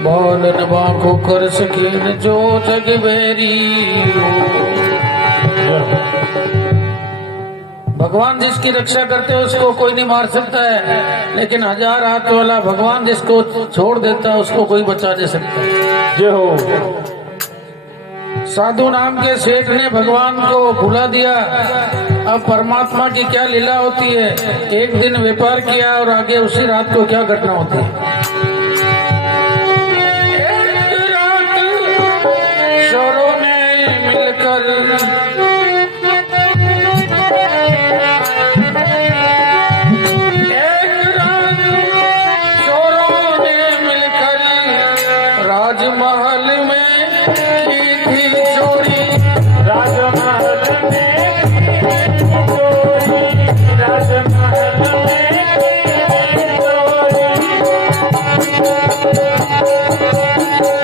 बालन बांको कर सकीन जो जग बेरी। भगवान जिसकी रक्षा करते हैं उसको कोई नहीं मार सकता है, लेकिन 1000 हाथ वाला भगवान जिसको छोड़ देता है उसको कोई बचा नहीं सकता। जय हो। साधु नाम के सेठ ने भगवान को भुला दिया। अब परमात्मा की क्या लीला होती है, एक दिन व्यापार किया और आगे उसी रात को क्या घटना होती है। चोरों ने मिलकर राजमहल में की थी चोरी। राजमहल में चोरी, राजमहल में चोरी।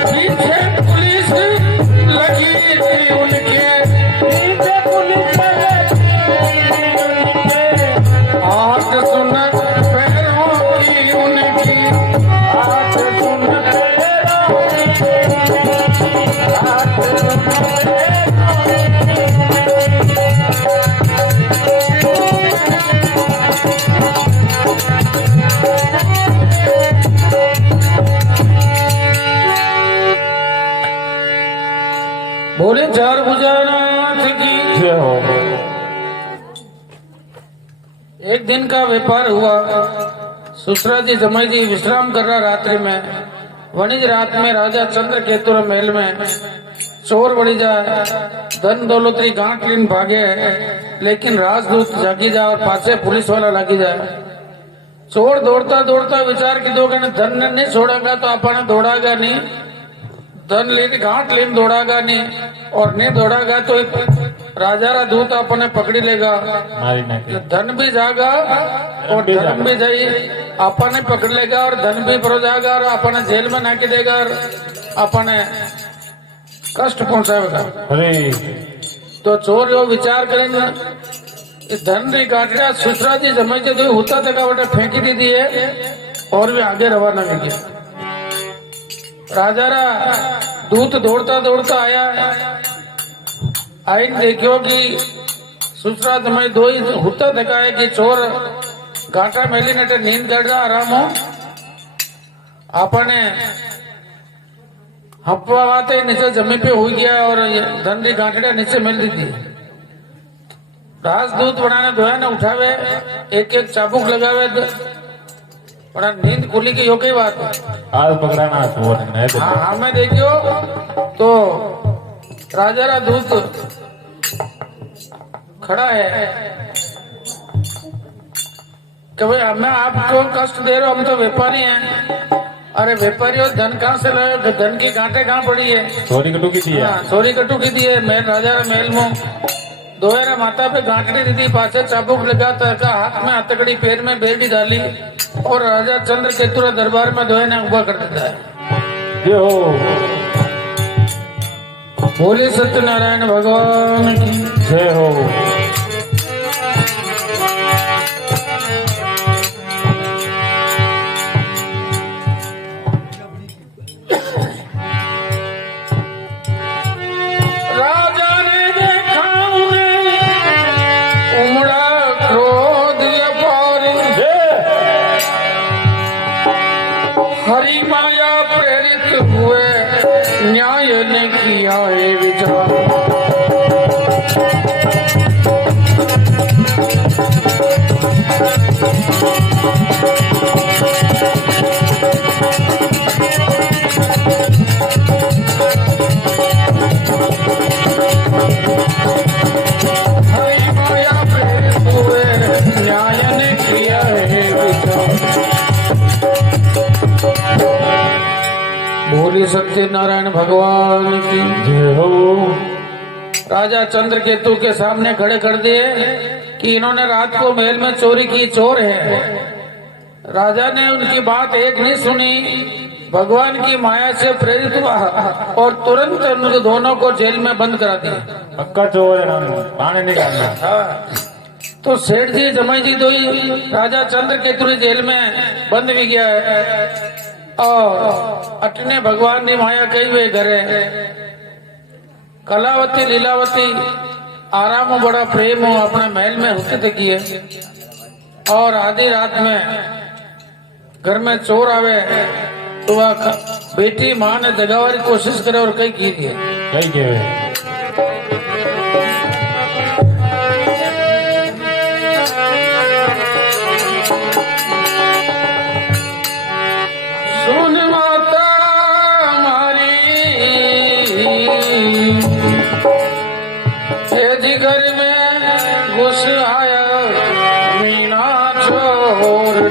पीछे पुलिस लगी थी उनके, पीछे पुलिस लगी उनके। हाथ सुन पैरों की उनकी, हाथ सुन पैरों की, हाथ सुन बोले चार भुजानाथ की। जय हो। एक दिन का व्यापार हुआ। सुसरा जी जमाई जी विश्राम कर रहा रात्रि में। वणिज रात में राजा चंद्र केतुर महल में चोर बड़ी जाए, धन दौलतरी गांठ लीन भागे, लेकिन राजदूत जागी जाए और पासे पुलिस वाला लगी जाए। चोर दौड़ता दौड़ता विचार की दो धन ने नहीं छोड़ेगा तो अपन दौड़ागा नहीं, धन लेने गांठ लेने दौड़ागा नहीं, और नहीं दौड़ागा तो राजा रा दूत अपने पकड़ी लेगा। धन भी जागा और धन भी जाई, अपने पकड़ लेगा और धन भी परो जाएगा और अपने जेल में नाकी देगा और अपने कष्ट पहुंचाएगा। तो चोर जो विचार करेंगे धन री गांठिया सुसरा जी जमाई के दो होता तक बटे फेंकी दी थी है और भी आगे रवाना हो गया। राजा रा दूत दौड़ता दौड़ता आया, आई देखियो कि सुसरा जमाई दो ही होता देखा है कि चोर गांठा मेली ने नींद कर रहा आराम हो, आपने हपवाते नीचे जमीन पे हो गया और धन री गांठिया नीचे मिल दी थी। राजदूत बनाने धोया ने उठावे, एक एक चाबुक लगावे, बड़ा नींद खुली की यो कई बात आज पकड़ाना है। हाँ हाँ मैं देखियो तो राजा रा दूत खड़ा है कि भाई हमें आपको कष्ट दे रहे हो, हम तो व्यापारी हैं। अरे व्यापारी हो, धन कहाँ से लाए, धन की गांठे कहाँ पड़ी है। चोरी कटू की थी। हाँ, चोरी कटू की थी है। महल राजा महल में दोहरे माथा पे गांठड़ी दीदी, पासे चाबुक लगा, का हाथ में हथकड़ी, पैर में बेड़ी डाली और राजा चंद्र केतुर दरबार में दोहे ने उभा कर देता है। ये हो। बोले सत्यनारायण भगवान की जय हो। हरि माया प्रेरित हुए, न्याय ने किया है विचार। हरि माया प्रेरित हुए, न्याय ने किया है विचार। बोली सत्यनारायण भगवान की जय हो। राजा चंद्र केतु के सामने खड़े कर दिए कि इन्होंने रात को महल में चोरी की, चोर है। राजा ने उनकी बात एक नहीं सुनी, भगवान की माया से प्रेरित हुआ और तुरंत उन दोनों को जेल में बंद करा दिया। पक्का चोर है, बाहर नहीं करना। तो सेठ जी जमाई जी दो ही राजा चंद्र केतु जेल में बंद भी गया है। और अटने भगवान की माया कही वे घरे कलावती लीलावती आराम हो बड़ा प्रेम हो अपने महल में होते थे किए और आधी रात में घर में चोर आवे तो वह बेटी माँ ने जगाने की कोशिश करे और कई की दिए कई के सुन माता हमारी घर में घुस आया मीना छोड़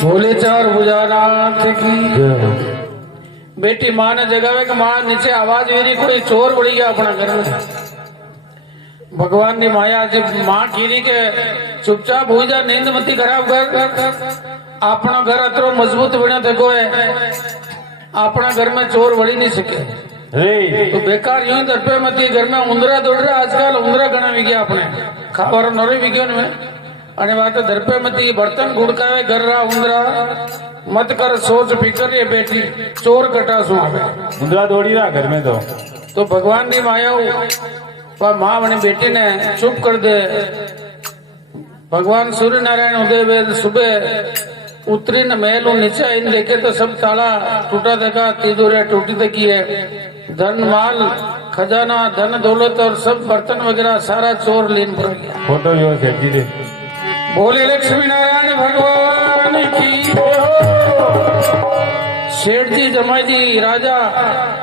भोले चार बुझानाथ की बेटी माँ ने जगावे कि माँ नीचे आवाज वेरी कोई चोर बढ़ी गया अपना घर में भगवान ने माया जब माँ कीरी के चुपचाप हो जा नींद मती खराब कर अपना घर अतरो मजबूत बना देखो है अपना घर में चोर बढ़ी नहीं सके तो बेकार यूं दरपे मती घर में उंदरा दौड़ रहा आजकल उंदरा घना भी गया अपने खावर नोरे भी गयो में અને વાત દરપે મતી બર્તન ગુડકાવે ઘર રા ઉંદરા મત કર સોચ ફિકર ये बेटी चोर कटासू आवे उंदरा दौड़ी रहा घर में तो भगवान की माया पर माँ अपनी बेटी ने चुप कर दे भगवान सूर्य नारायण उदय वेद सुबह उतरी न महल नीचे इन देखे तो सब ताला टूटा देखा तिजोरिया टूटी देखी है धन माल खजाना धन दौलत और सब बर्तन वगैरह सारा चोर लीन पड़ गया फोटो लियो सेठ जी बोले लक्ष्मी नारायण भगवान की सेठ जी जमाई जी राजा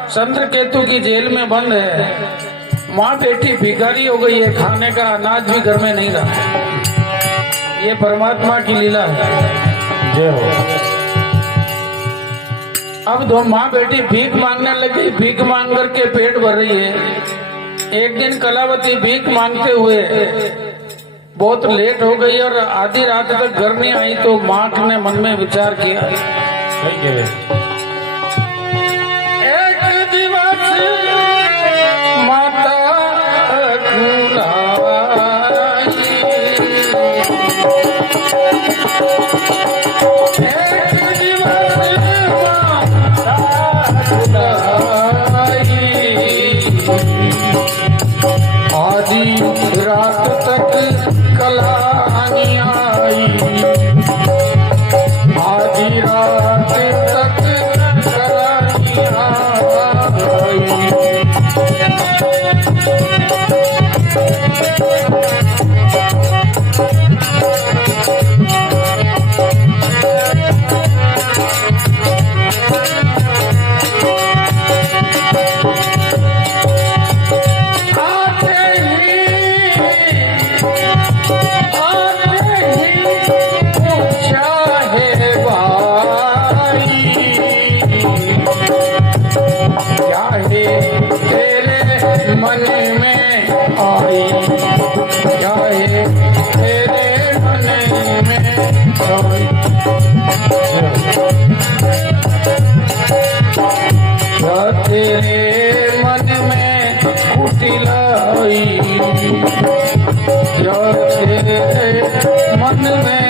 चंद्रकेतु की जेल में बंद है माँ बेटी भिखारी हो गई है खाने का अनाज भी घर में नहीं रहा ये परमात्मा की लीला है जय हो अब दो माँ बेटी भीख मांगने लगी भीख मांग करके पेट भर रही है एक दिन कलावती भीख मांगते हुए बहुत लेट हो गई और आधी रात तक घर नहीं आई तो माँ ने मन में विचार किया आधी रात तक कलानी आई, आधी रात तक कलानी आई। मन में आई, क्या है तेरे मन में आई, क्या तेरे मन में कुटिलाई, क्या तेरे मन में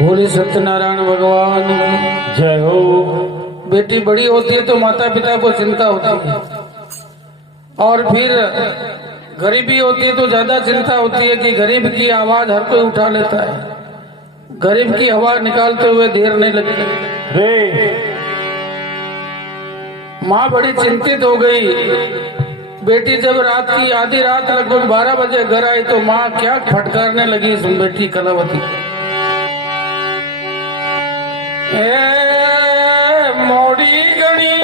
भोले सत्यनारायण भगवान जय हो। बेटी बड़ी होती है तो माता पिता को चिंता होती है, और फिर गरीबी होती है तो ज्यादा चिंता होती है कि गरीब की आवाज हर कोई उठा लेता है, गरीब की आवाज निकालते हुए देर नहीं लगती। रे माँ बड़ी चिंतित हो गई। बेटी जब रात की आधी रात लगभग 12 बजे घर आई तो माँ क्या फटकारने लगी सुन बेटी कलावती, मोड़ी गणी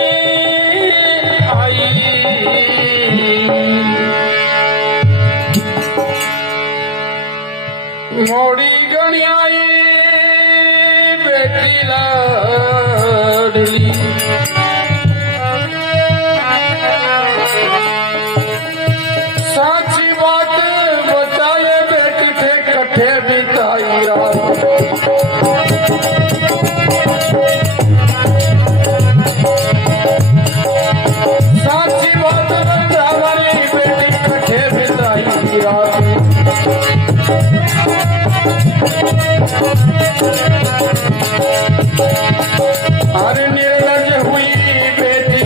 आई, मोड़ी गणी आई बेटी लाडली, साची बात बताए बेटी थे कट्ठे बिताई रात, साची बात हमारी बेटी कट्ठे बिताई रात। अरे निर्लज हुई बेटी,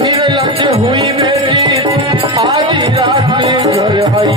निर्लज हुई बेटी आधी रात में घर आई,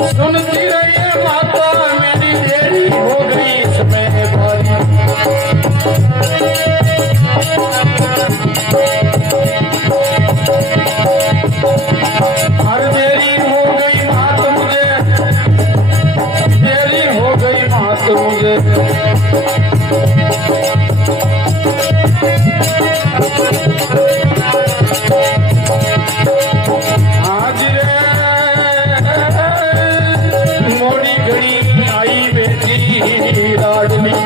सुनती रहिए माता मेरी देरी हो गई समय भारी। हर देरी हो गई मात मुझे, देरी हो गई मात मुझे। आज रे मोड़ी घड़ी आई बेटी लाडली।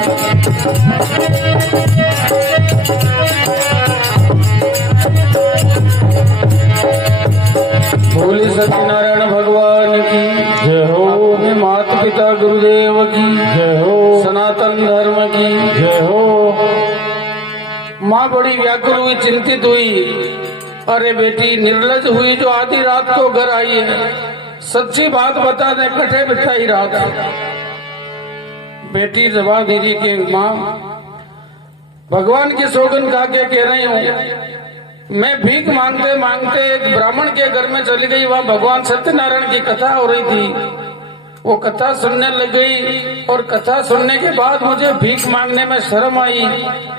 बोले सत्यनारायण भगवान की जय हो। अपने माता पिता गुरुदेव की जय हो। सनातन धर्म की जय हो। माँ बड़ी व्याकुल हुई, चिंतित हुई। अरे बेटी निर्लज हुई जो आधी रात को घर आई है, सच्ची बात बता दे कटे बिठाई रात। बेटी जवाब दे रही कि माँ भगवान की सौगंध खा के कह रही हूँ, मैं भीख मांगते मांगते एक ब्राह्मण के घर में चली गई। वहाँ भगवान सत्यनारायण की कथा हो रही थी। वो कथा सुनने लग गई और कथा सुनने के बाद मुझे भीख मांगने में शर्म आई,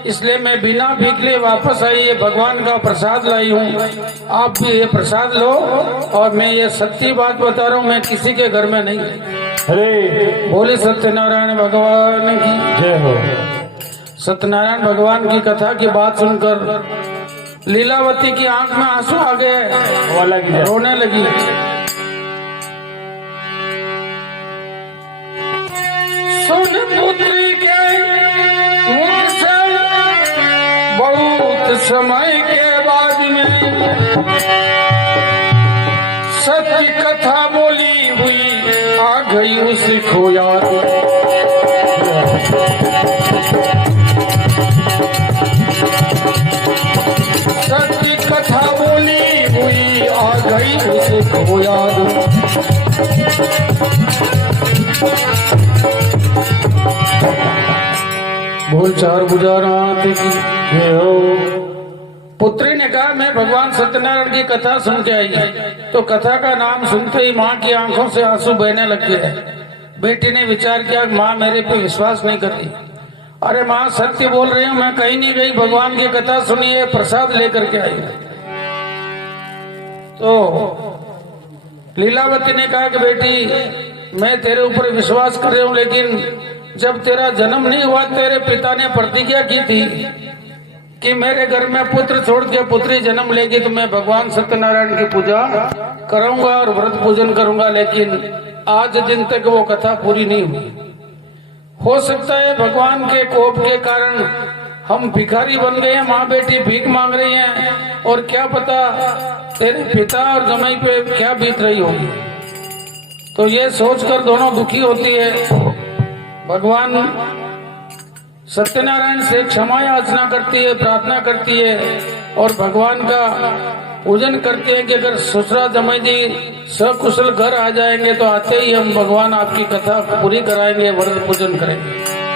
इसलिए मैं बिना भीख लिए वापस आई। ये भगवान का प्रसाद लाई हूँ, आप भी ये प्रसाद लो। और मैं ये सच्ची बात बता रहा हूँ, मैं किसी के घर में नहीं। अरे बोले सत्यनारायण भगवान की जय हो। सत्यनारायण भगवान की कथा की बात सुनकर लीलावती की आंख में आंसू आ गए, वाला की जय। रोने लगी। सुन पुत्री के मुख से बहुत समय के बाद में सत्य कथा बोली हुई आ गई उसको याद। सत्य कथा बोली हुई आ गई उसको याद। बोल चार बुझारात की जय हो। पुत्री ने कहा मैं भगवान सत्यनारायण की कथा सुन के आई। तो कथा का नाम सुनते ही माँ की आंखों से आंसू बहने लग गए। बेटी ने विचार किया माँ मेरे पे विश्वास नहीं करती। अरे माँ सत्य बोल रही हूँ, मैं कहीं नहीं गई, भगवान की कथा सुनी है, प्रसाद लेकर के आई। तो लीलावती ने कहा कि बेटी मैं तेरे ऊपर विश्वास कर रही हूँ, लेकिन जब तेरा जन्म नहीं हुआ तेरे पिता ने प्रतिज्ञा की थी कि मेरे घर में पुत्र छोड़ के पुत्री जन्म लेगी तो मैं भगवान सत्यनारायण की पूजा करूंगा और व्रत पूजन करूंगा। लेकिन आज दिन तक वो कथा पूरी नहीं हुई। हो सकता है भगवान के कोप के कारण हम भिखारी बन गए हैं, माँ बेटी भीख मांग रही हैं, और क्या पता तेरे पिता और जमाई पे क्या बीत रही होगी। तो ये सोचकर दोनों दुखी होती है। भगवान सत्यनारायण से क्षमा याचना करती है, प्रार्थना करती है और भगवान का पूजन करती है कि अगर ससुरा जमाई जी सकुशल घर आ जाएंगे तो आते ही हम भगवान आपकी कथा पूरी कराएंगे, व्रत पूजन करेंगे।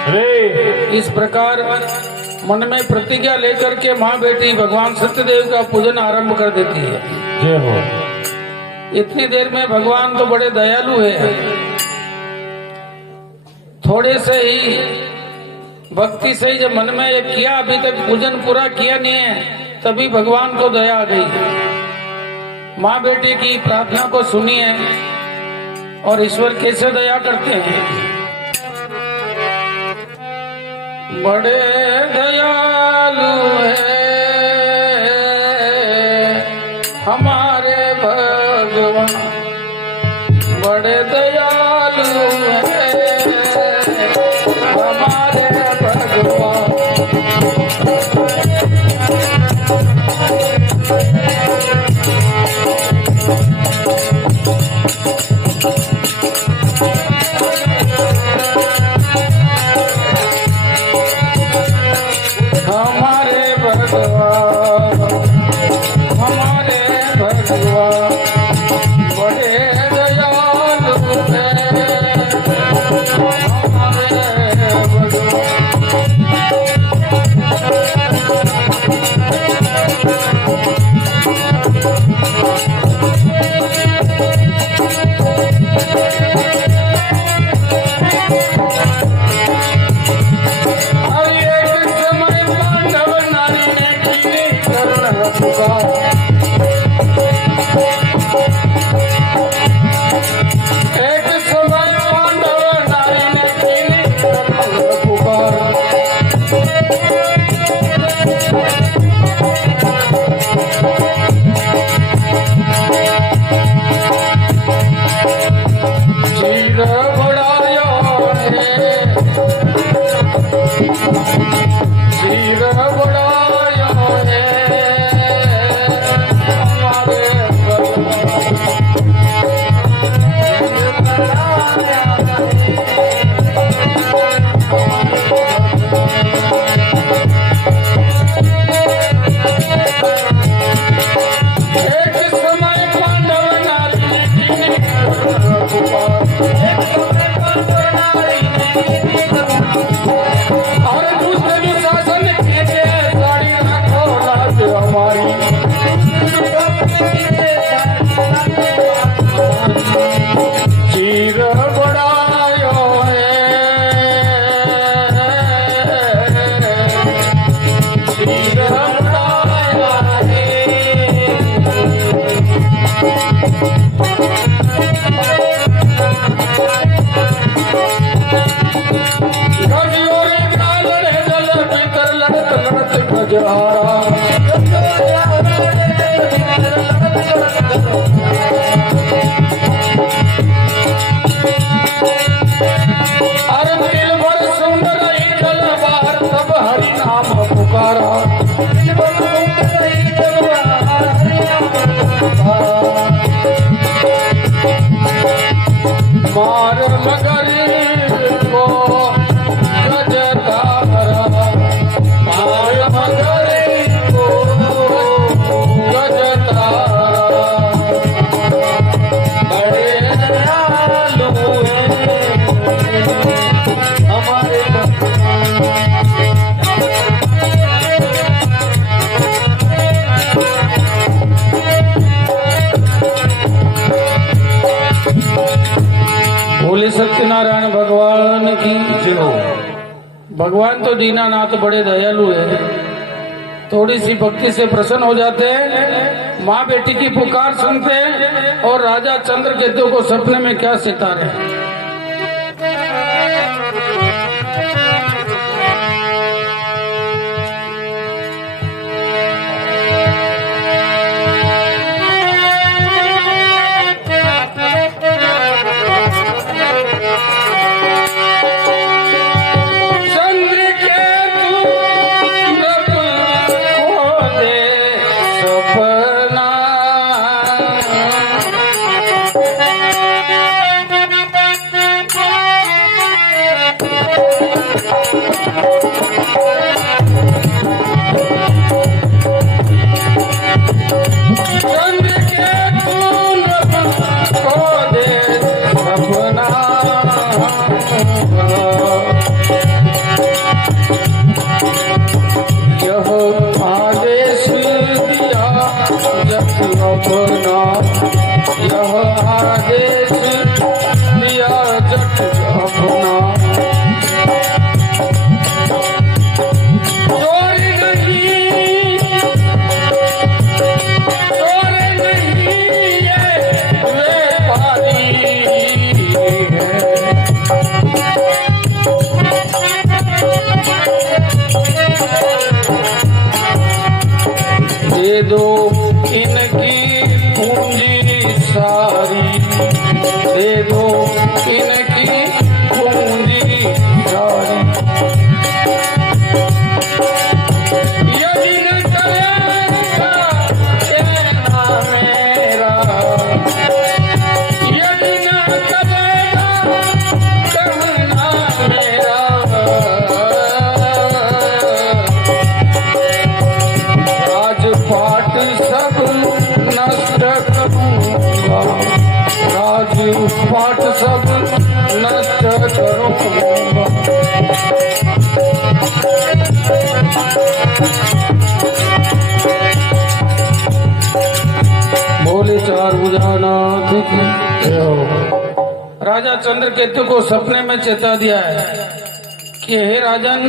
अरे इस प्रकार मन में प्रतिज्ञा लेकर के माँ बेटी भगवान सत्यदेव का पूजन आरंभ कर देती है। जय हो। इतनी देर में भगवान तो बड़े दयालु है, थोड़े से ही भक्ति से ही जब मन में ये किया, अभी तक पूजन पूरा किया नहीं है, तभी भगवान को दया आ गई। माँ बेटी की प्रार्थना को सुनी है और ईश्वर कैसे दया करते हैं। बड़े दयालु है हमारे भगवान, बड़े दयालु है हमारे भगवान। बढ़ायो है, सिर बढ़ायो है हमारे मार मगर को गजतारा, मार मगर को गजतारा, बड़े दयालु हैं हमारे बोले सत्यनारायण भगवान की जय हो। भगवान तो दीनानाथ बड़े दयालु है, थोड़ी सी भक्ति से प्रसन्न हो जाते हैं, माँ बेटी की पुकार सुनते हैं और राजा चंद्रकेतु को सपने में क्या सितारे। दे दो इनकी पूंजी सारी, दे दो इनकी पूंजी सारी, यदि न करेगा कहना मेरा, यदि न करेगा कहना मेरा, राजपाट सब नष्ट करूंगा, राजपाट सब नष्ट करूंगा। बोले चार भुजानाथ की जय हो। राजा चंद्रकेतु को सपने में चेता दिया है कि हे राजन,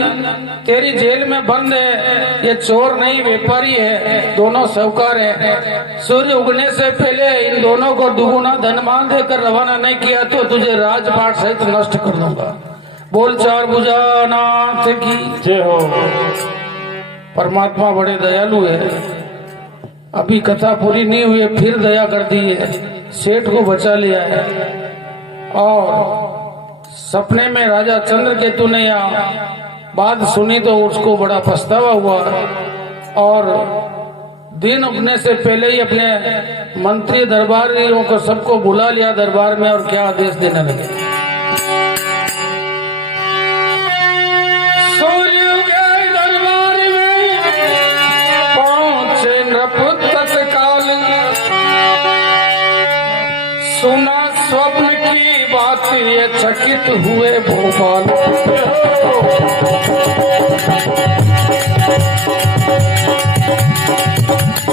तेरी जेल में बंद है, ये चोर नहीं व्यापारी है, दोनों साहूकार है। सूर्य उगने से पहले इन दोनों को दुगुना धनमान देकर रवाना नहीं किया तो तुझे राजपाट सहित नष्ट कर दूंगा। बोल चार भुजानाथ की जय हो। परमात्मा बड़े दयालु है, अभी कथा पूरी नहीं हुई फिर दया कर दी है, सेठ को बचा लिया है। और सपने में राजा चंद्रकेतु ने यह बात सुनी तो उसको बड़ा पछतावा हुआ और दिन उगने से पहले ही अपने मंत्री दरबारियों को सबको बुला लिया दरबार में और क्या आदेश देने लगे। सूर्य उगे दरबार में पहुंचे नृप तत्काल, सुना स्वप्न की बात ये चकित हुए भोपाल।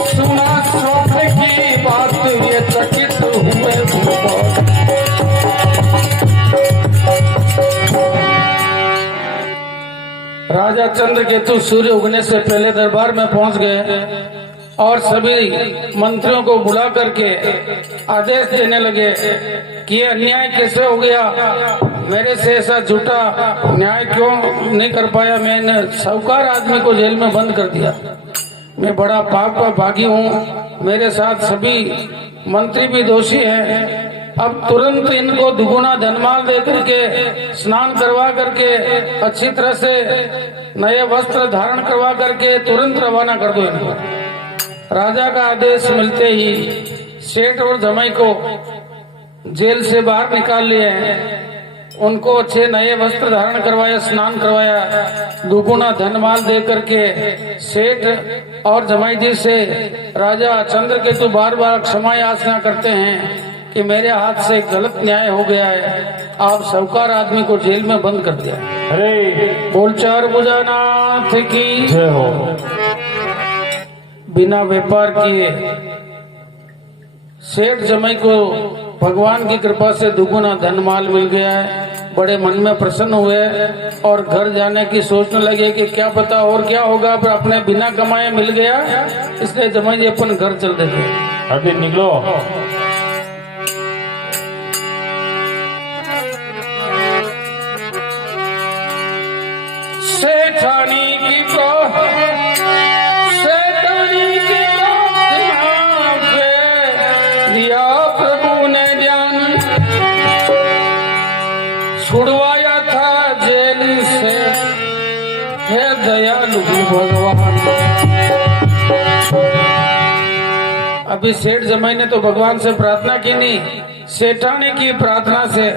सुना स्वप्न की बात ये चकित हुए भोपाल। राजा चंद्रकेतु सूर्य उगने से पहले दरबार में पहुंच गए और सभी मंत्रियों को बुला करके आदेश देने लगे कि ये अन्याय कैसे हो गया, मेरे से ऐसा झूठा न्याय क्यों नहीं कर पाया, मैंने साहूकार आदमी को जेल में बंद कर दिया, मैं बड़ा पाप का भागी हूँ, मेरे साथ सभी मंत्री भी दोषी हैं। अब तुरंत इनको दुगुना धनमाल दे करके स्नान करवा करके अच्छी तरह से नए वस्त्र धारण करवा करके तुरंत रवाना कर दो इनको। राजा का आदेश मिलते ही सेठ और जमाई को जेल से बाहर निकाल लिए हैं, उनको अच्छे नए वस्त्र धारण करवाया, स्नान करवाया, दुगुना धनमाल दे करके सेठ और जमाई जी से राजा चंद्रकेतु बार बार क्षमा याचना करते हैं कि मेरे हाथ से गलत न्याय हो गया है, आप साहूकार आदमी को जेल में बंद कर दिया। अरे बोल चार भुजानाथ की जय हो। बिना व्यापार किए सेठ जमाई को भगवान की कृपा से दुगुना धनमाल मिल गया है, बड़े मन में प्रसन्न हुए और घर जाने की सोचने लगे कि क्या पता और क्या होगा, पर अपने बिना कमाए मिल गया, इसलिए जमाई जी अपन घर चल देते। अभी निकलो। सेठानी की दिया प्रभु ने ध्यान, छुड़वाया था जेल से है दयालु भगवान। अभी सेठ जमाई ने तो भगवान से प्रार्थना की नहीं, सेठानी की प्रार्थना से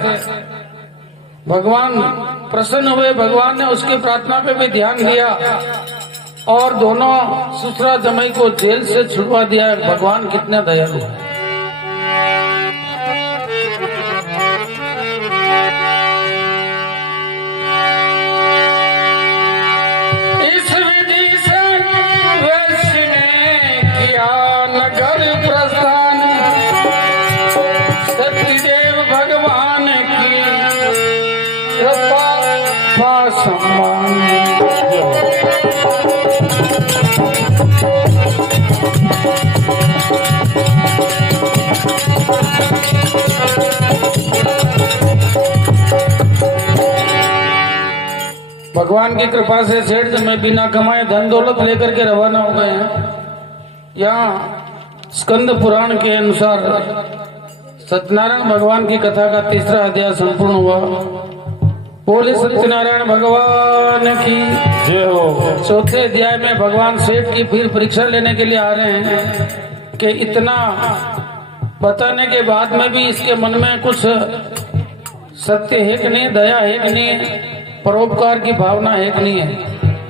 भगवान प्रसन्न हुए, भगवान ने उसकी प्रार्थना पे भी ध्यान दिया और दोनों ससुरा जमाई को जेल से छुड़वा दिया। भगवान कितना दयालु है। इस विधि से वैश्य ने किया नगर प्रस्थान, सत्यदेव भगवान की कृपा सम्मान। भगवान की कृपा से सेठ जमाई बिना कमाए धन दौलत लेकर के रवाना हो गए हैं। यहाँ स्कंद पुराण के अनुसार सत्यनारायण भगवान की कथा का तीसरा अध्याय संपूर्ण हुआ। बोले सत्यनारायण भगवान की जय हो। चौथे अध्याय में भगवान सेठ की फिर परीक्षा लेने के लिए आ रहे हैं कि इतना बताने के बाद में भी इसके मन में कुछ सत्य है कि नहीं, दया है कि नहीं, परोपकार की भावना है कि नहीं है।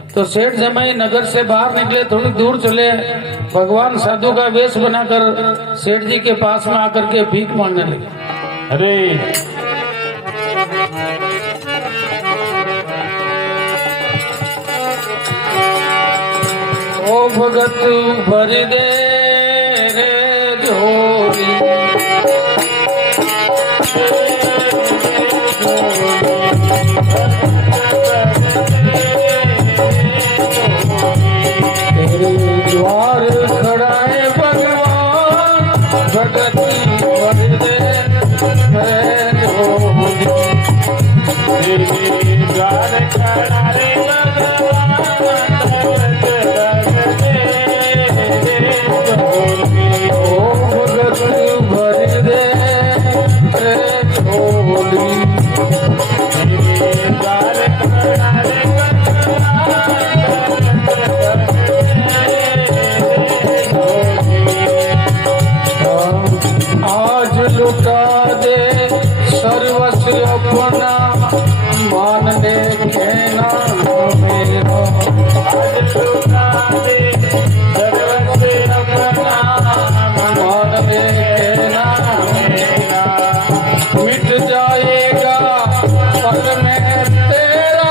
तो सेठ जमाई नगर से बाहर निकले, थोड़ी दूर चले, भगवान साधु का वेश बनाकर सेठ जी के पास में आकर के भीख मांगने लगे। अरे ओ भगत भर दे रे झोली, तेरे द्वार खड़ा है भगवान, भगत भर दे रे झोली। द्वार खड़ा रे भगवान, भगत भर दे रे झोली। बस अपना मान ले कहना मेरा आज लुटा दे सर्वस्व अपना मान ले कहना मेरा मिट जाएगा पल में तेरा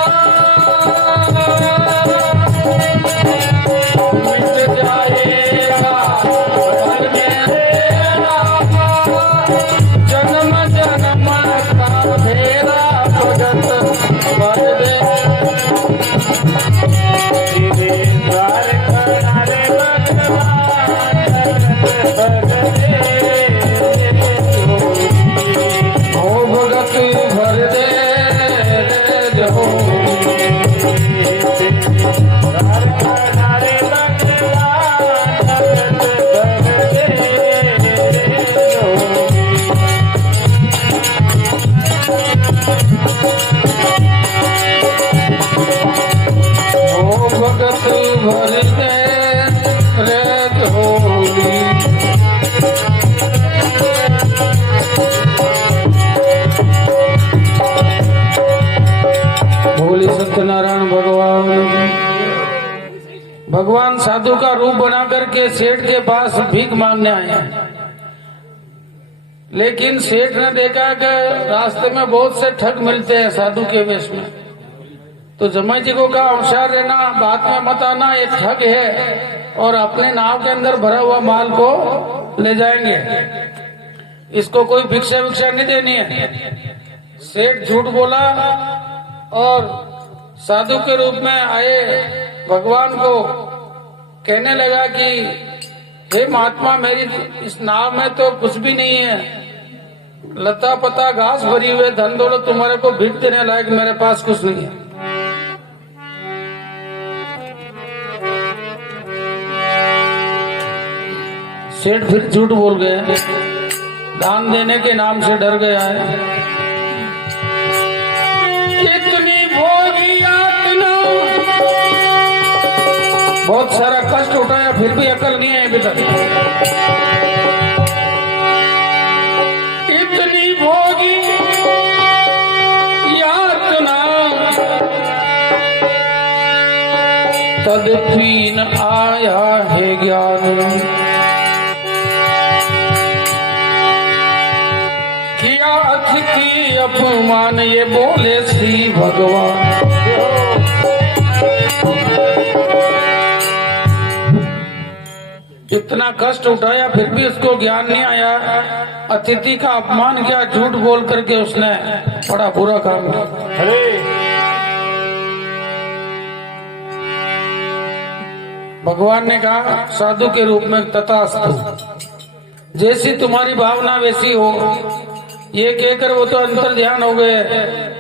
मिट जाएगा पल में तेरा जन्म जन्म का फेरा भगत भर दे तेरे द्वार खड़ा रे भगवान ओ भगत भर दे जो द्वार खड़ा रे ओ भगत भर दे रे झोली बोली सत्यनारायण भगवान भगवान साधु का रूप बना करके सेठ के पास भीख मांगने आए लेकिन सेठ ने देखा कि रास्ते में बहुत से ठग मिलते हैं साधु के वेश में तो जमाई जी को कहा होशियार रहना बात में मत आना ये ठग है और अपने नाव के अंदर भरा हुआ माल को ले जाएंगे इसको कोई भिक्षा विक्षा नहीं देनी है सेठ झूठ बोला और साधु के रूप में आए भगवान को कहने लगा कि हे महात्मा मेरी इस नाव में तो कुछ भी नहीं है लता पता घास भरी हुए धन दौलत तुम्हारे को भीख देने लायक मेरे पास कुछ नहीं है सेठ फिर झूठ बोल गए दान देने के नाम से डर गया है इतनी भोगी यातना बहुत सारा कष्ट उठाया फिर भी अकल नहीं है अभी तक इतनी भोगी यातना तदपि न आया है ज्ञान किया अतिथि अपमान ये बोले श्री भगवान इतना कष्ट उठाया फिर भी उसको ज्ञान नहीं आया अतिथि का अपमान किया झूठ बोल करके उसने बड़ा बुरा काम किया अरे भगवान ने कहा साधु के रूप में तथास्तु जैसी तुम्हारी भावना वैसी हो ये कहकर वो तो अंतर ध्यान हो गए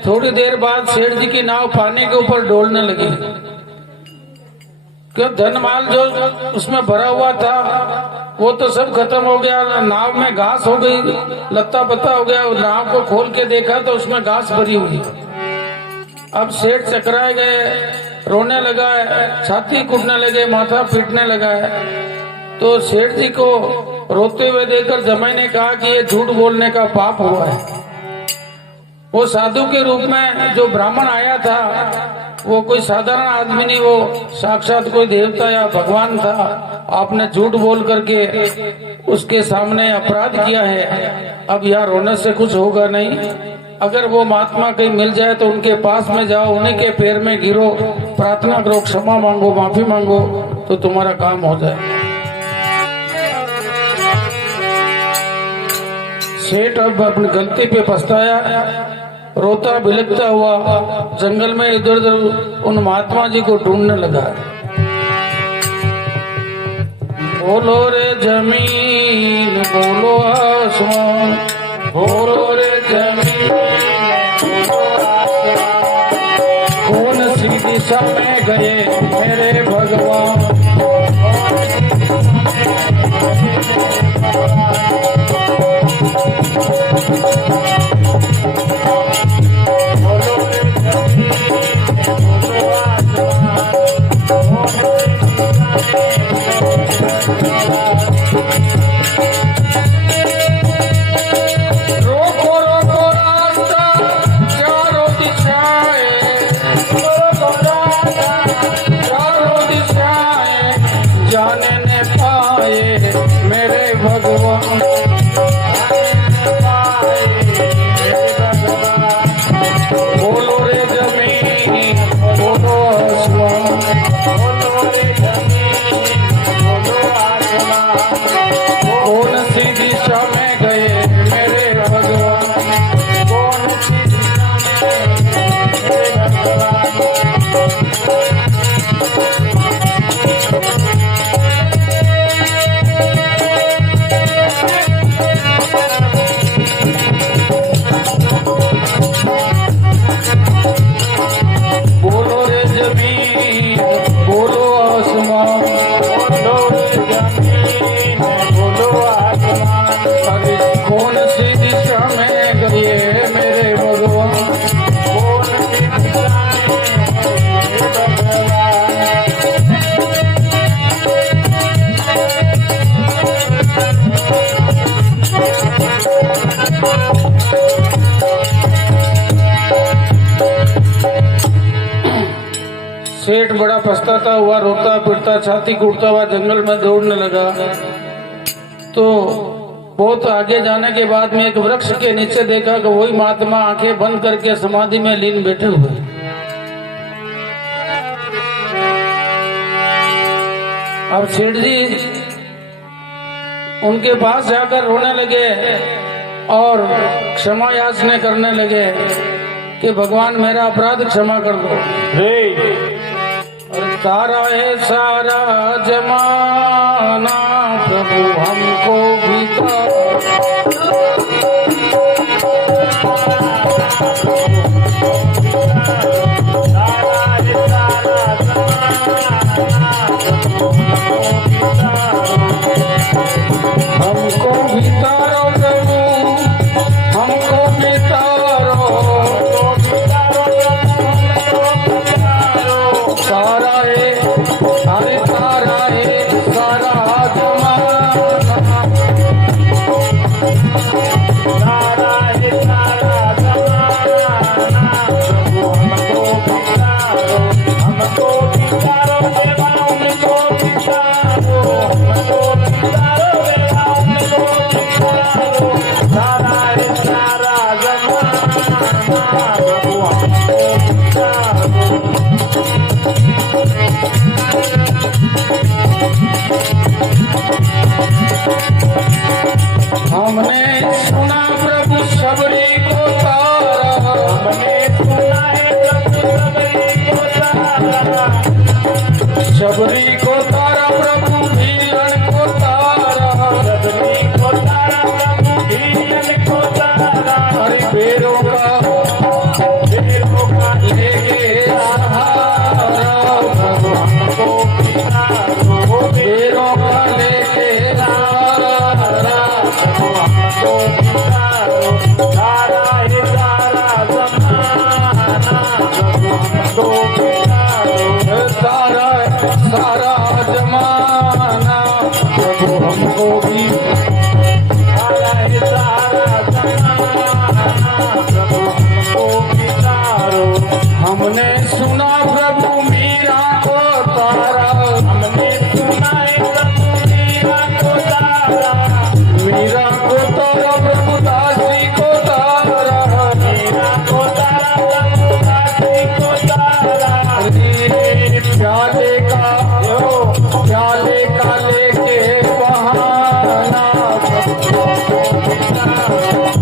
थोड़ी देर बाद सेठ जी की नाव पानी के ऊपर डोलने लगी क्यों धन माल जो उसमें भरा हुआ था वो तो सब खत्म हो गया नाव में घास हो गई लत्ता पत्ता हो गया नाव को खोल के देखा तो उसमें घास भरी हुई अब सेठ चकराए गए रोने लगा है छाती कूटने लगे माथा पीटने लगा है तो सेठ जी को रोते हुए देखकर जमाई ने कहा कि ये झूठ बोलने का पाप हुआ है वो साधु के रूप में जो ब्राह्मण आया था वो कोई साधारण आदमी नहीं वो साक्षात कोई देवता या भगवान था आपने झूठ बोल करके उसके सामने अपराध किया है अब यहाँ रोने से कुछ होगा नहीं अगर वो महात्मा कहीं मिल जाए तो उनके पास में जाओ उन्हीं के पैर में गिरो प्रार्थना करो क्षमा मांगो माफी मांगो तो तुम्हारा काम हो जाए सेठ अब अपनी गलती पे पछताया रोता बिलखता हुआ जंगल में इधर उधर उन महात्मा जी को ढूंढने लगा बोलो रे जमीन बोलो आसमान बोलो रे जमीन कौन सी दिशा में गए मेरे भगवान रोको रोको रास्ता सेठ बड़ा पछताता हुआ, रोता पिटता, छाती कूटता हुआ जंगल में दौड़ने लगा। तो बहुत आगे जाने के बाद में एक वृक्ष के नीचे देखा कि वही महात्मा आंखें बंद करके समाधि में लीन बैठे हुए। अब सेठ जी उनके पास जाकर रोने लगे और क्षमा याचना करने लगे कि भगवान मेरा अपराध क्षमा कर दो। और तारा है सारा जमाना प्रभु हमको भी हमको भी तारो प्रभु, हमको भी तारो, सारा है अरे तारा है सारा जमाना, तारा है सारा जमाना प्रभु हमको बितारो, हमको बितारो देवा हमको बितारो, हमको बितारो देवा हमको बितारो, तारा है सारा जमाना प्रभु हमको बितारो। हमने सुना प्रभु सबरी को तारा, हमने सुना है प्रभु सबरी को तारा, सबरी को तारा प्रभु भीलन को तारा, सबरी को तारा प्रभु भीलन को तारा, हरि बेरों का लेके सहारा प्रभु हमको बितारो, बेरों का लेके सहारा हमको बितारो, तारा है सारा जमाना प्रभु हमको बितारो, सारा सारा जमाना प्रभु हमको भी तारा है सारा जमाना प्रभु हमको बितारो। हमने सुना प्रभु मीरा को तारा, हमने सुना है प्रभु मीरा को तारा, मीरा को तारा प्रभु दासी को तारा, मीरा को तारा प्रभु दासी को तारा, प्याले का लेके बहाना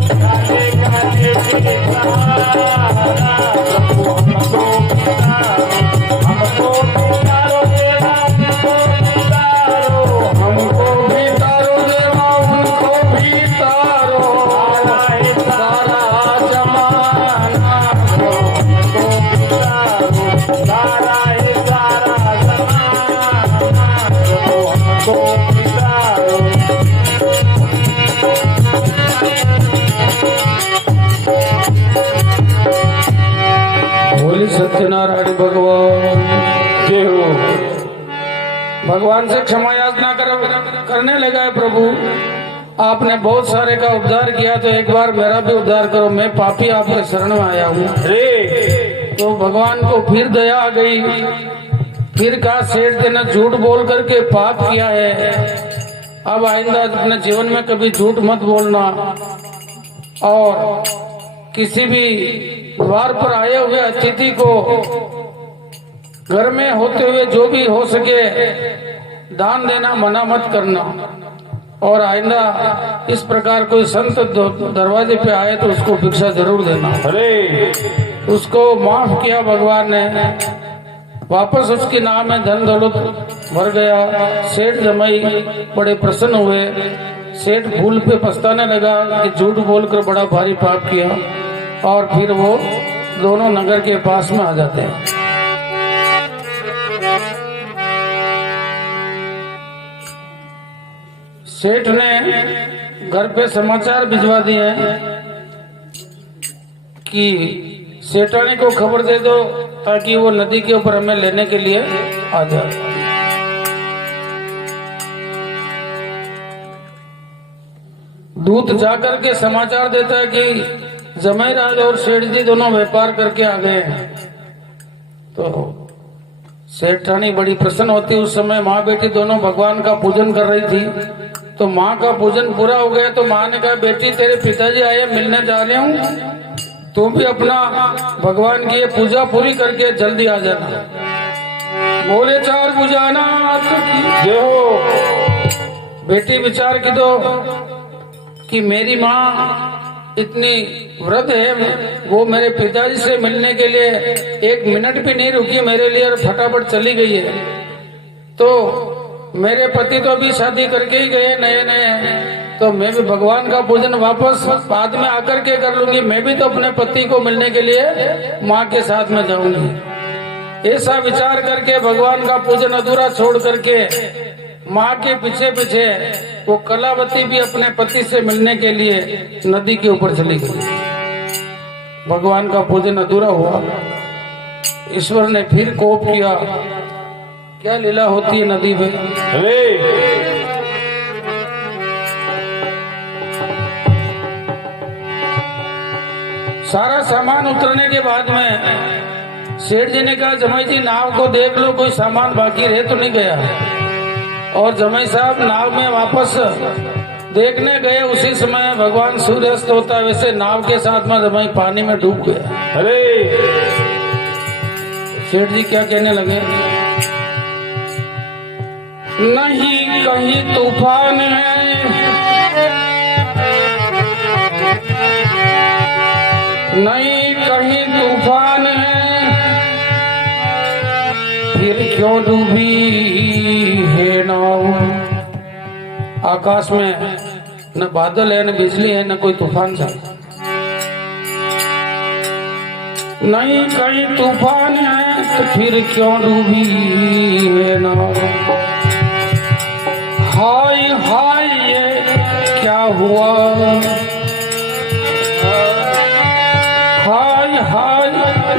काले काले के सहारा प्रभु हमको बितारो, हमको बितारो देवा हमको बितारो, हमको भी तारो देवा उनको भी तारो, तारा है सारा जमाना हमको बितारो, तारा है सारा जमाना प्रभु हमको बितारो। बोली सत्यनारायण भगवान जय हो। भगवान से क्षमा याचना करने लगा है, प्रभु आपने बहुत सारे का उद्धार किया तो एक बार मेरा भी उद्धार करो, मैं पापी आपके शरण में आया हूँ। तो भगवान को फिर दया आ गई, फिर कहा सेठ तेने झूठ बोल करके पाप किया है, अब आइंदा अपने जीवन में कभी झूठ मत बोलना, और किसी भी द्वार पर आए हुए अतिथि को घर में होते हुए जो भी हो सके दान देना मना मत करना, और आइंदा इस प्रकार कोई संत दरवाजे पे आए तो उसको भिक्षा जरूर देना। उसको माफ किया भगवान ने, वापस उसके नाम में धन दौलत भर गया। सेठ जमाई बड़े प्रसन्न हुए। सेठ भूल पे पछताने लगा कि झूठ बोलकर बड़ा भारी पाप किया, और फिर वो दोनों नगर के पास में आ जाते हैं। सेठ ने घर पे समाचार भिजवा दिए कि सेठानी को खबर दे दो ताकि वो नदी के ऊपर हमें लेने के लिए आ जाए। दूत जाकर के समाचार देता है कि जमाईराज और सेठ जी दोनों व्यापार करके आ गए हैं। तो सेठानी बड़ी प्रसन्न होती। उस समय माँ बेटी दोनों भगवान का पूजन कर रही थी। तो माँ का पूजन पूरा हो गया तो माँ ने कहा, बेटी तेरे पिताजी आए, मिलने जा रहे हूँ, तू भी अपना भगवान की ये पूजा पूरी करके जल्दी आ जाना। बोले चार बुझाना जय हो। बेटी विचार की तो कि मेरी माँ इतनी वृद्ध है, वो मेरे पिताजी से मिलने के लिए 1 मिनट भी नहीं रुकी मेरे लिए और फटाफट चली गई है। तो मेरे पति तो अभी शादी करके ही गए नए नए, तो मैं भी भगवान का पूजन वापस बाद में आकर के कर लूंगी। मैं भी तो अपने पति को मिलने के लिए माँ के साथ में जाऊंगी। ऐसा विचार करके भगवान का पूजन अधूरा छोड़ करके माँ के पीछे पीछे वो कलावती भी अपने पति से मिलने के लिए नदी के ऊपर चली गई। भगवान का पूजन अधूरा हुआ। ईश्वर ने फिर कोप किया। क्या लीला होती है नदी में। अरे सारा सामान उतरने के बाद में सेठ जी ने कहा, जमाई जी नाव को देख लो, कोई सामान बाकी रह तो नहीं गया। और जमाई साहब नाव में वापस देखने गए। उसी समय भगवान सूर्यास्त होता है, वैसे नाव के साथ में जमाई पानी में डूब गया। अरे सेठ जी क्या कहने लगे, नहीं कहीं तूफान है, नहीं कहीं तूफान है, फिर क्यों डूबी है नाव। आकाश में न बादल है, न बिजली है, न कोई तूफान चल। नहीं कहीं तूफान है तो फिर क्यों डूबी है नाव। हाय हाय ये क्या हुआ, हाय हाय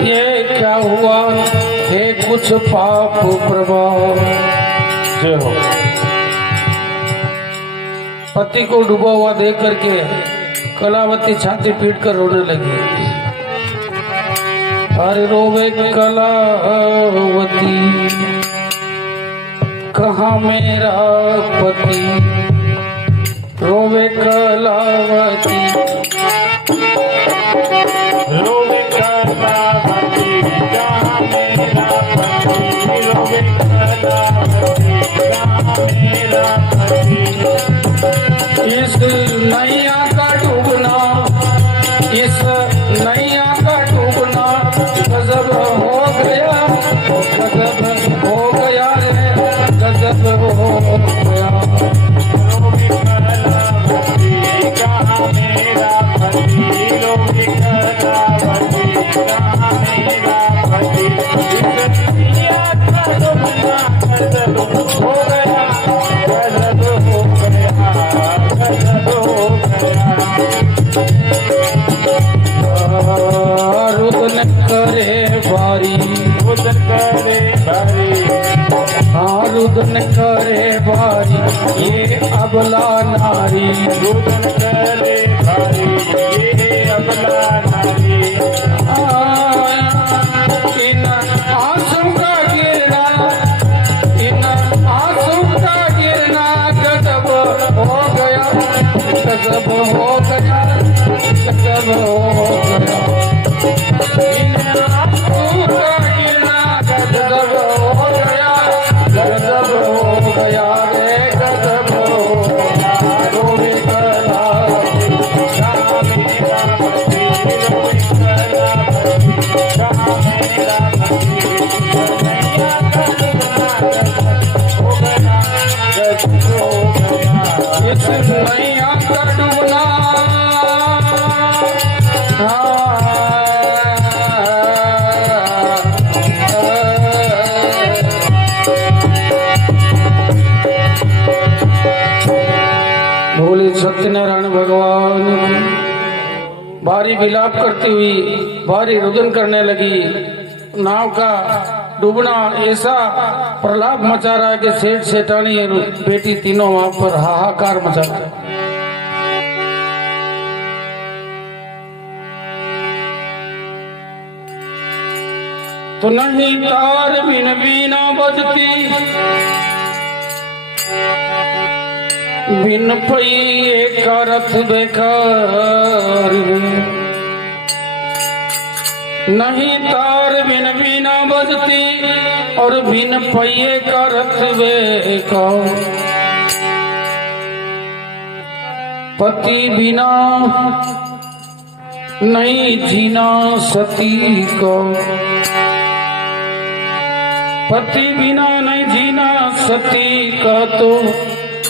ये क्या हुआ, है कुछ पाप प्रभाव। जय हो। पति को डूबा हुआ देख करके कलावती छाती पीट कर रोने लगी। अरे रोवे कलावती, कहाँ मेरा पति, रोवे कलावती, रोवे कलावती, कहाँ मेरा पति, रोवे कलावती, कहाँ मेरा पति। इस नैया का डूबना, इस नैया का डूबना गजब हो गया, गजब हो गया रे, गजब हो गया। रोवे कलावती, कहाँ मेरा पति, रोवे कलावती, कहाँ मेरा पति। इस दुनिया का डूबना गजब हो गया, गजब हो गया, गजब हो गया। रुदन करे बारी, रुदन करे बारी, रुदन करे बारी, ये अबला नारी, रुदन करे बारी, ये अबला नारी। इन आंसू का गिरना, इन आंसू का गिरना गजब हो गया, गजब हो गया, गजब हो गया। इन आंसू का गिरना गजब हो गया, गजब हो गया रे, गजब हो गया। रोवे कलावती, कहाँ मेरा पति, रोवे कलावती, कहाँ मेरा पति। दुनिया का डूबना गजब हो गया, गजब हो गया। इस नैया का डूबना, भोले सत्यनारायण भगवान की भारी विलाप करती हुई भारी रुदन करने लगी। नाव का डूबना ऐसा प्रलाप मचा रहा है कि सेठ सेठानी बेटी तीनों वहां पर हाहाकार मचा रहा है। तो नहीं तार बिन बीना बजती, बिन पहिए का रथ बेकार। नहीं तार बिन बीना बजती और बिन पहिए का रथ बेकार। पति बिना नहीं जीना सती को, पति बिना नहीं जीना सती का तो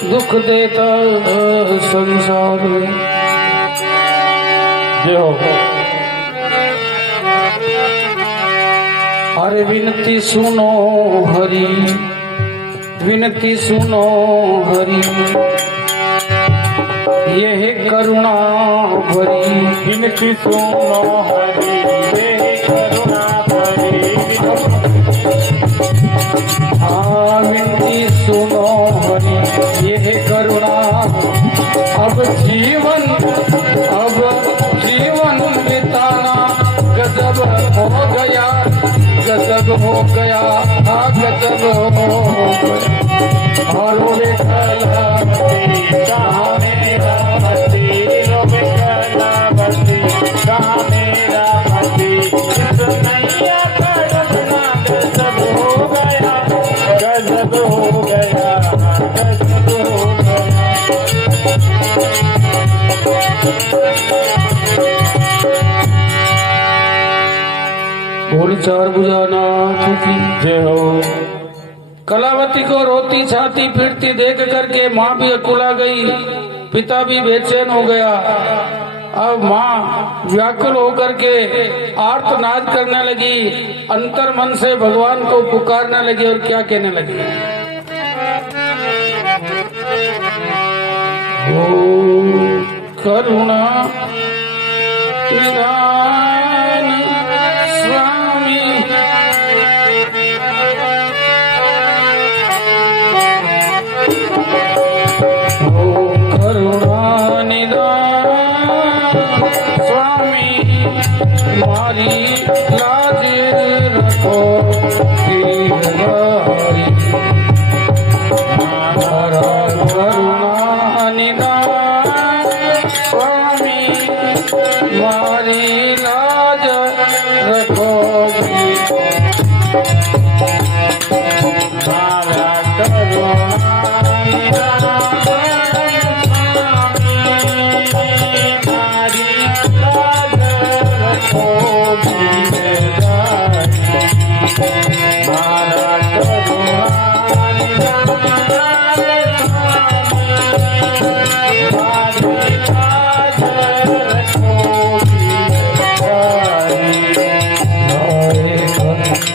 दुख देता संसार। जो अरे विनती सुनो हरि, विनती सुनो हरि, यह करुणा भरी। विनती सुनो हरि, यह करुणा भरी। हाँ विनती सुनो हरि, यह करुणा। अब जीवन बिताना गजब हो गया, गजब हो गया, हाँ गजब हो गया। और वे कलावती कहाँ मेरा मती, रोवे कलावती कहाँ मेरा मती। इस नैया का डूबना गजब हो गया, गजब हो गया, गजब हो गया। भोली चार बुझाना की जय हो। कलावती को रोती छाती फिरती देख करके माँ भी अकुला गई, पिता भी बेचैन हो गया। अब माँ व्याकुल होकर के आर्तनाद करने लगी, अंतर मन से भगवान को पुकारने लगी और क्या कहने लगी। ओ करुणा निधान स्वामी, ओ करुणा निधान स्वामी, मारी लाज रखो दीवारी। करुणा निधान स्वामी, मारी लाज रखो। मारा करुणा निधान स्वामी, मारी लाज रखो गिरधारी। मारा करुणा निधान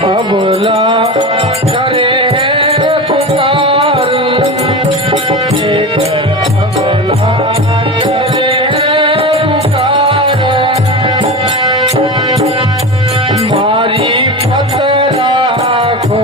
अबला करे पुकार, अबला करे पुकार, मारी पतरा को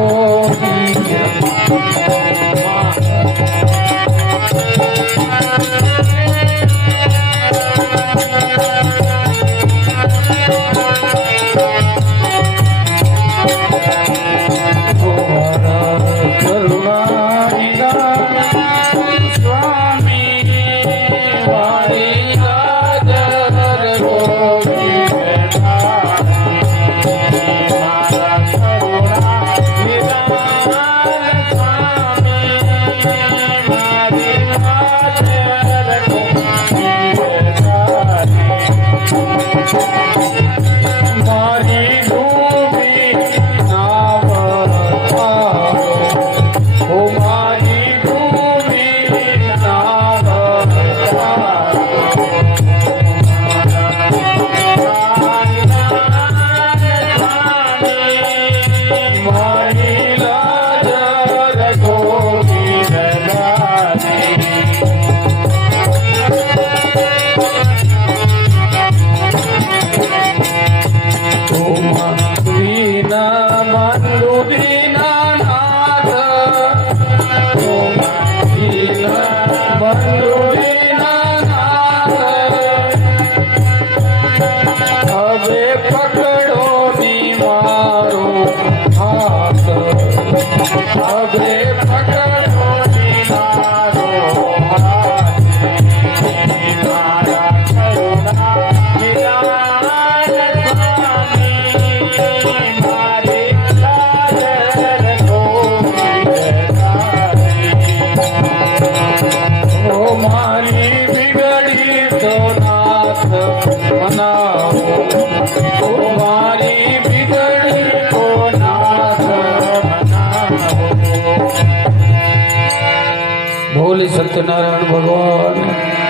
सत्यनारायण भगवान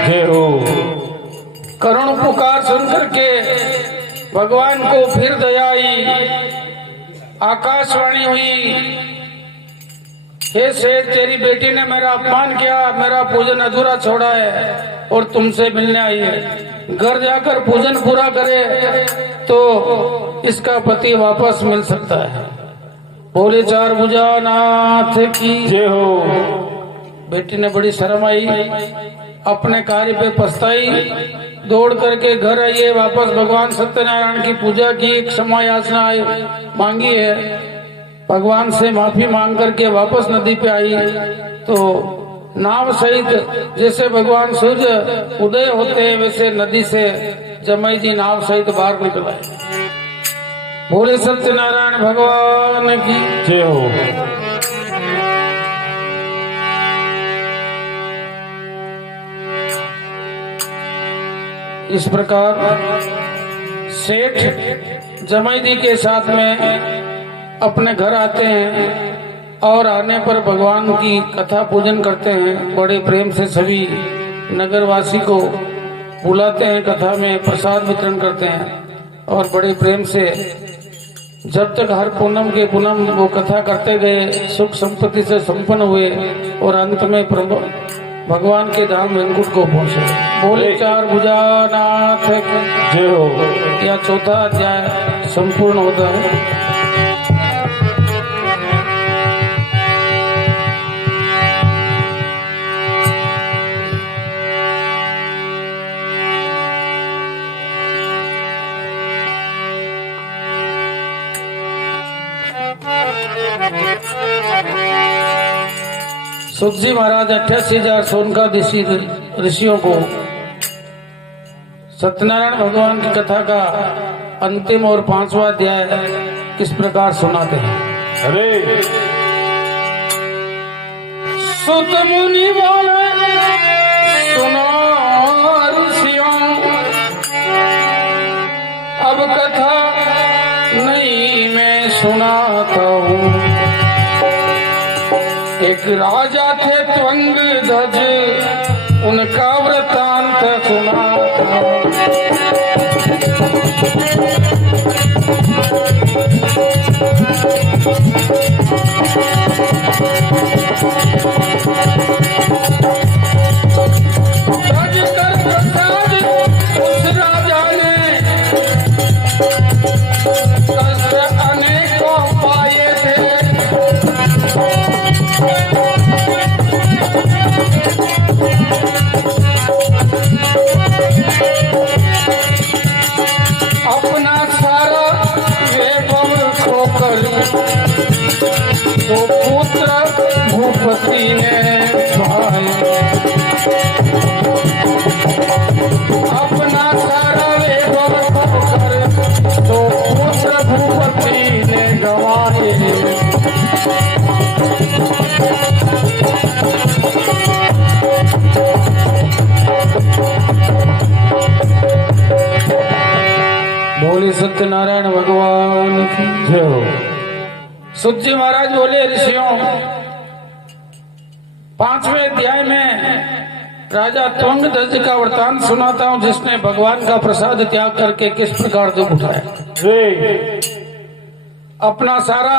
जय हो। करुण पुकार सुनकर के भगवान को फिर दया आई। आकाशवाणी हुई, हे सेठ, तेरी बेटी ने मेरा अपमान किया, मेरा पूजन अधूरा छोड़ा है और तुमसे मिलने आई है। घर जाकर पूजन पूरा करे तो इसका पति वापस मिल सकता है। बोले चार भुजा नाथ की जय हो। बेटी ने बड़ी शर्म आई, अपने कार्य पे पछताई, दौड़ करके घर आई है। वापस भगवान सत्यनारायण की पूजा की, क्षमा याचना आई मांगी है, भगवान से माफी मांग करके वापस नदी पे आई तो नाव सहित, जैसे भगवान सूर्य उदय होते हैं वैसे नदी से जमाई जी नाव सहित बाहर निकल आए। बोले सत्यनारायण भगवान की जय हो। इस प्रकार सेठ जमाई जी के साथ में अपने घर आते हैं और आने पर भगवान की कथा पूजन करते हैं। बड़े प्रेम से सभी नगरवासी को बुलाते हैं, कथा में प्रसाद वितरण करते हैं और बड़े प्रेम से जब तक हर पूनम के पूनम वो कथा करते गए, सुख संपत्ति से संपन्न हुए और अंत में भगवान के धाम वैकुंठ को पहुंचे। बोले चार भुजानाथ जय हो। या चौथा अध्याय संपूर्ण होता है। सुत जी महाराज 88,000 सोन का ऋषियों को सत्यनारायण भगवान की कथा का अंतिम और 5वां अध्याय किस प्रकार सुनाते हैं। अरे सुत मुनि बोले सुनो ऋषियों, अब कथा नहीं मैं सुनाता हूँ। एक राजा थे त्वंग ध्वज, उनका वृतांत सुनाता। ध्वज कर प्रसाद उस राजा ने कष्ट अनेकों पाए थे। अपना सारा वैभव खोकर तो पुत्र भूपति ने पाए। अपना सारा वैभव खोकर तो पुत्र भूपति ने गंवाए। बोले सत्यनारायण भगवान की जय हो। सुत जी महाराज बोले ऋषियों, 5वें अध्याय में राजा त्वंग ध्वज का वृतांत सुनाता हूँ, जिसने भगवान का प्रसाद त्याग करके किस प्रकार दुख उठाया। अपना सारा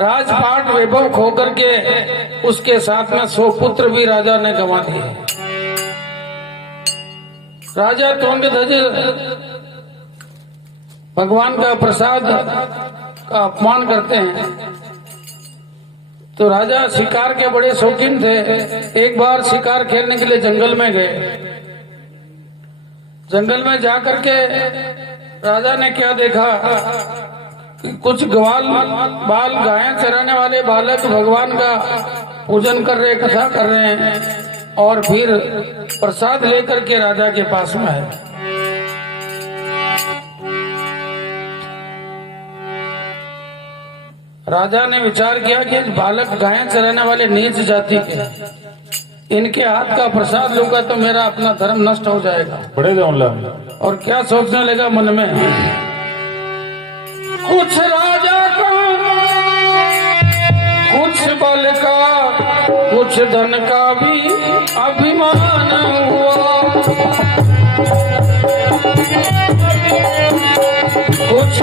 राजपाट वैभव खो करके उसके साथ में 100 पुत्र भी राजा ने गंवा दिए। राजा त्वंग ध्वज भगवान का प्रसाद का अपमान करते हैं। तो राजा शिकार के बड़े शौकीन थे। एक बार शिकार खेलने के लिए जंगल में गए। जंगल में जाकर के राजा ने क्या देखा कि कुछ ग्वाल बाल गायें चराने वाले बालक भगवान का पूजन कर रहे, कथा कर रहे हैं और फिर प्रसाद लेकर के राजा के पास में आए। राजा ने विचार किया कि बालक गायें चराने वाले नीच जाति के, इनके हाथ का प्रसाद लूंगा तो मेरा अपना धर्म नष्ट हो जाएगा। बड़े और क्या सोचने लगा मन में, कुछ राजा का, कुछ बल का, कुछ धन का भी अभिमान हुआ, कुछ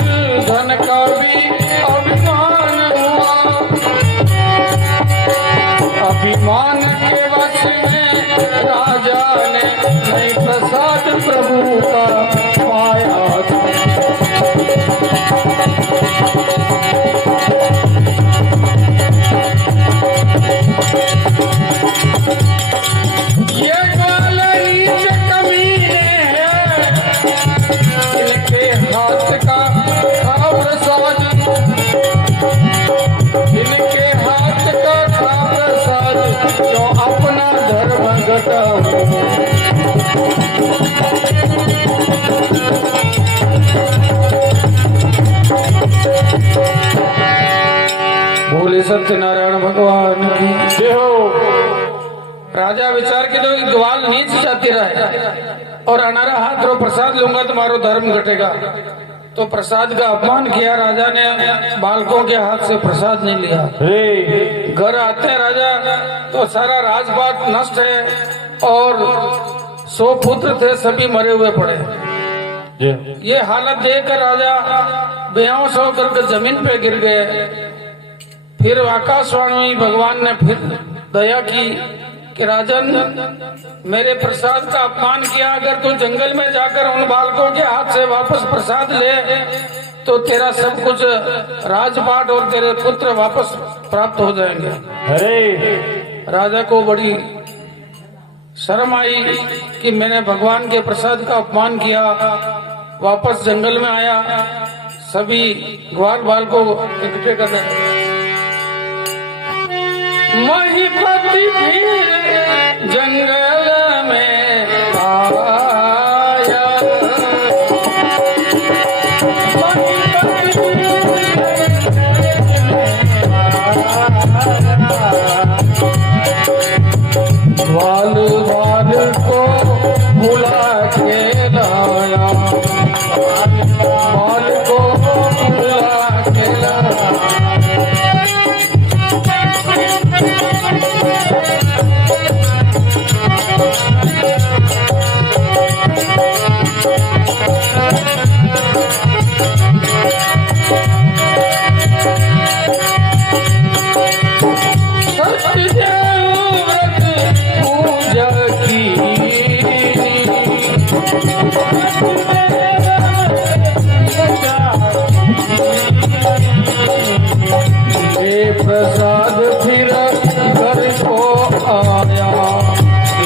धन का भी अभिमान हुआ, अभिमान के वश में राजा ने नहीं प्रसाद प्रभु का पाया था। ये गाल नीच कमीने हैं, इनके हाथ का खा प्रसाद, इनके हाथ का खा प्रसाद, जो अपना धर्म घटाओ। बोले सत्यनारायण भगवान की जय हो। राजा विचार के तो ग्वाल नीच जाती रहे और अनारा हाथ रो प्रसाद लूंगा तुम्हारो धर्म घटेगा, तो प्रसाद का अपमान किया राजा ने, बालकों के हाथ से प्रसाद नहीं लिया। घर आते हैं राजा तो सारा राजपाट नष्ट है और 100 पुत्र थे सभी मरे हुए पड़े। ये हालत देखकर राजा बेहोश होकर जमीन पे गिर गए। फिर आकाशवाणी भगवान ने फिर दया की कि राजन, मेरे प्रसाद का अपमान किया, अगर तू जंगल में जाकर उन बालकों के हाथ से वापस प्रसाद ले तो तेरा सब कुछ राजपाट और तेरे पुत्र वापस प्राप्त हो जाएंगे। अरे राजा को बड़ी शर्म आई कि मैंने भगवान के प्रसाद का अपमान किया। वापस जंगल में आया, सभी ग्वाल बाल को इकट्ठे कर रहे। महिपति फिर जंगल में आया, ग्वाल बाल को बुला के लाया, बाल को बुला के लाया। प्रसाद फिर घर को आया,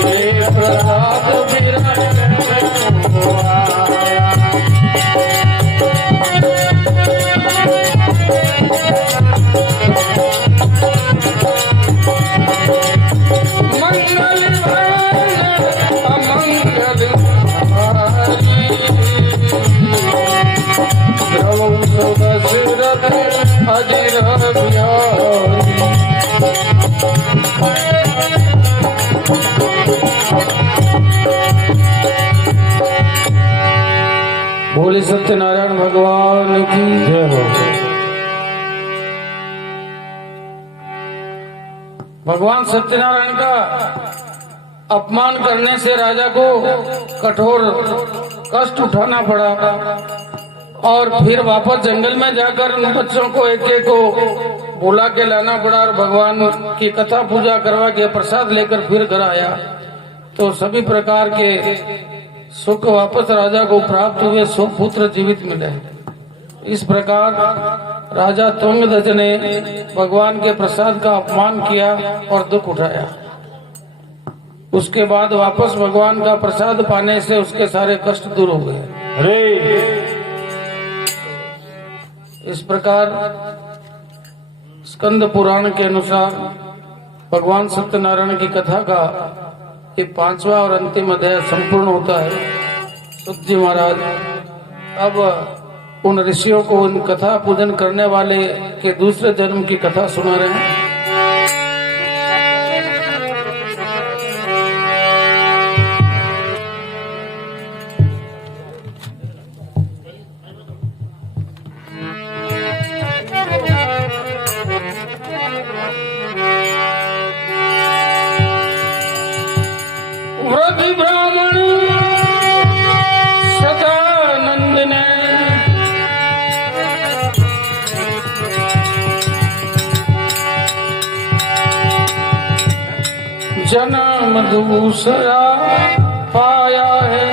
ये प्रसाद फिर घर को आया। मंगल अमंगल द्रवं सुदशरथ अजिर बिहारी। बोले सत्यनारायण भगवान की जय हो। भगवान सत्यनारायण का अपमान करने से राजा को कठोर कष्ट उठाना पड़ा और फिर वापस जंगल में जाकर उन बच्चों को एक एक को बुला के लाना पड़ा और भगवान की कथा पूजा करवा के प्रसाद लेकर फिर घर आया तो सभी प्रकार के सुख वापस राजा को प्राप्त हुए, 100 पुत्र जीवित मिले। इस प्रकार राजा तुंगध्वज ने भगवान के प्रसाद का अपमान किया और दुख उठाया। उसके बाद वापस भगवान का प्रसाद पाने से उसके सारे कष्ट दूर हो गए। अरे इस प्रकार स्कंद पुराण के अनुसार भगवान सत्यनारायण की कथा का ये 5वां और अंतिम अध्याय संपूर्ण होता है। सुत जी महाराज अब उन ऋषियों को उन कथा पूजन करने वाले के दूसरे जन्म की कथा सुना रहे हैं। जन्म दूसरा पाया है।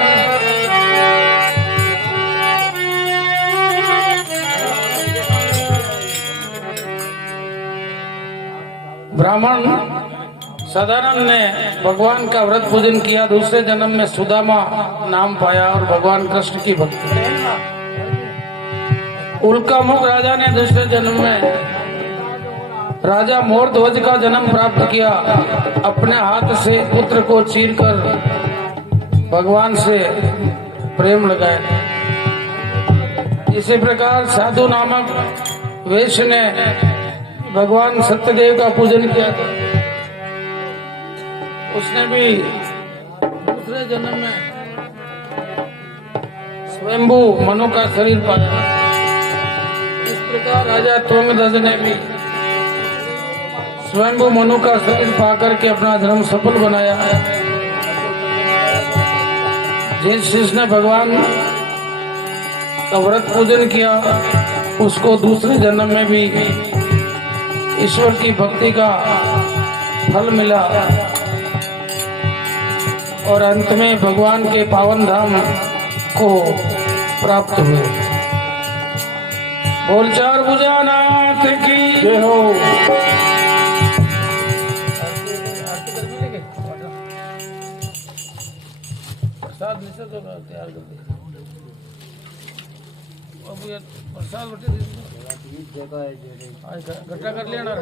ब्राह्मण साधारण ने भगवान का व्रत पूजन किया, दूसरे जन्म में सुदामा नाम पाया और भगवान कृष्ण की भक्ति। उल्कामुख राजा ने दूसरे जन्म में राजा मोरध्वज का जन्म प्राप्त किया, अपने हाथ से पुत्र को चीरकर भगवान से प्रेम लगाया। इसी प्रकार साधु नामक वैश्य ने भगवान सत्यदेव का पूजन किया, उसने भी दूसरे जन्म में स्वयंभू मनु का शरीर पाया। इस प्रकार राजा त्वंगध्वज ने भी स्वयंभू मनु का शरीर पाकर के अपना धर्म सफल बनाया। जिस जिसने भगवान का व्रत पूजन किया उसको दूसरे जन्म में भी ईश्वर की भक्ति का फल मिला और अंत में भगवान के पावन धाम को प्राप्त हुए। बोल चार भुजानाथ की जय हो। प्रसाद तैयार कर दिया, अब ये प्रसाद इकट्ठा कर लिया ना।